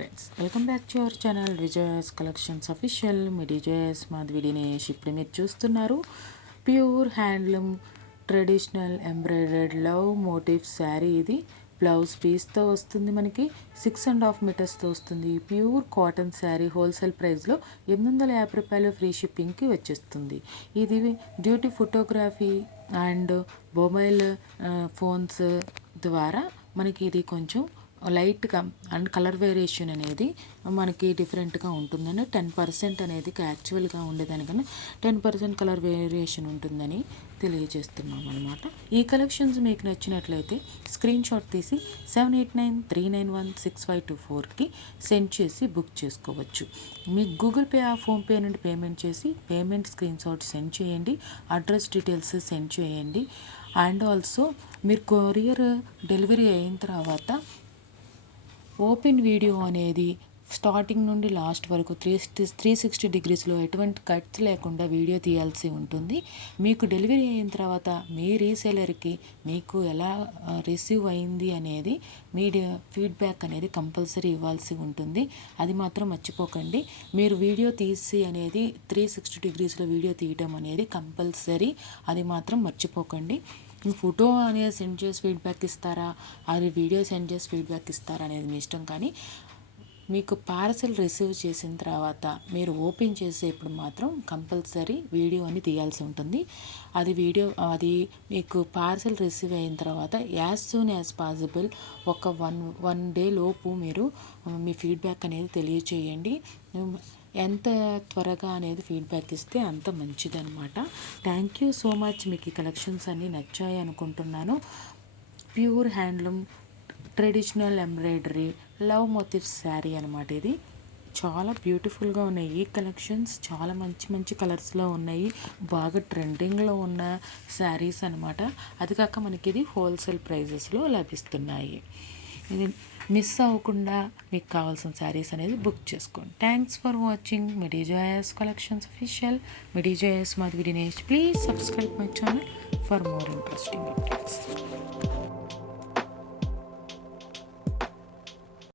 Friends, welcome back to our channel Vijayas collections official. మీ విజయస్ మాధవి దినేష్. ఇప్పుడు మీరు చూస్తున్నారు pure handloom traditional embroidered love motif sari. ఇది బ్లౌజ్ పీస్తో వస్తుంది, మనకి 6.5 మీటర్స్తో వస్తుంది. ప్యూర్ కాటన్ శారీ హోల్సేల్ ప్రైస్లో 850 రూపాయలు ఫ్రీ షిప్పింగ్కి వచ్చేస్తుంది. ఇది duty photography and mobile phones ద్వారా మనకి ఇది కొంచెం లైట్గా అండ్ కలర్ వేరియేషన్ అనేది మనకి డిఫరెంట్గా ఉంటుందని 10% అనేది యాక్చువల్గా ఉండేదానికన్నా 10% కలర్ వేరియేషన్ ఉంటుందని తెలియజేస్తున్నాం అనమాట. ఈ కలెక్షన్స్ మీకు నచ్చినట్లయితే స్క్రీన్ షాట్ తీసి 7893916524కి సెండ్ చేసి బుక్ చేసుకోవచ్చు. మీకు గూగుల్ పే ఫోన్పే నుండి పేమెంట్ చేసి పేమెంట్ స్క్రీన్ షాట్ సెండ్ చేయండి, అడ్రస్ డీటెయిల్స్ సెండ్ చేయండి. అండ్ ఆల్సో మీరు కొరియర్ డెలివరీ అయిన తర్వాత ఓపెన్ వీడియో అనేది స్టార్టింగ్ నుండి లాస్ట్ వరకు 360 డిగ్రీస్లో ఎటువంటి కట్స్ లేకుండా వీడియో తీయాల్సి ఉంటుంది. మీకు డెలివరీ అయిన తర్వాత మీ రీసెలర్కి మీకు ఎలా రిసీవ్ అయింది అనేది మీ ఫీడ్బ్యాక్ అనేది కంపల్సరీ ఇవ్వాల్సి ఉంటుంది. అది మాత్రం మర్చిపోకండి. మీరు వీడియో తీసి అనేది 360 డిగ్రీస్లో వీడియో తీయటం అనేది కంపల్సరీ, అది మాత్రం మర్చిపోకండి. ఫోటో అనేది సెండ్ చేసి ఫీడ్బ్యాక్ ఇస్తారా, అది వీడియో సెండ్ చేసి ఫీడ్బ్యాక్ ఇస్తారా అనేది మీ ఇష్టం. కానీ మీకు పార్సెల్ రిసీవ్ చేసిన తర్వాత మీరు ఓపెన్ చేసేప్పుడు మాత్రం కంపల్సరీ వీడియో అని తీయాల్సి ఉంటుంది. అది మీకు పార్సెల్ రిసీవ్ అయిన తర్వాత యాజ్ సూన్ యాజ్ పాసిబుల్ ఒక వన్ డే లోపు మీరు మీ ఫీడ్బ్యాక్ అనేది తెలియచేయండి. ఎంత త్వరగా అనేది ఫీడ్బ్యాక్ ఇస్తే అంత మంచిదన్నమాట. Thank you so much. మీకు ఈ కలెక్షన్స్ అన్నీ నచ్చాయి అనుకుంటున్నాను. Pure handloom traditional embroidery love motifs sari అనమాట. ఇది చాలా బ్యూటిఫుల్గా ఉన్నాయి. ఈ కలెక్షన్స్ చాలా మంచి మంచి కలర్స్లో ఉన్నాయి, బాగా ట్రెండింగ్లో ఉన్న శారీస్ అనమాట. అది కాక మనకి ఇది హోల్సేల్ ప్రైజెస్లో లభిస్తున్నాయి. ఇది మిస్ అవ్వకుండా మీకు కావాల్సిన శారీస్ అనేది బుక్ చేసుకోండి. Thanks for watching me desires collections official. Me desires Madhavi Dinesh. Please subscribe my channel for more interesting updates.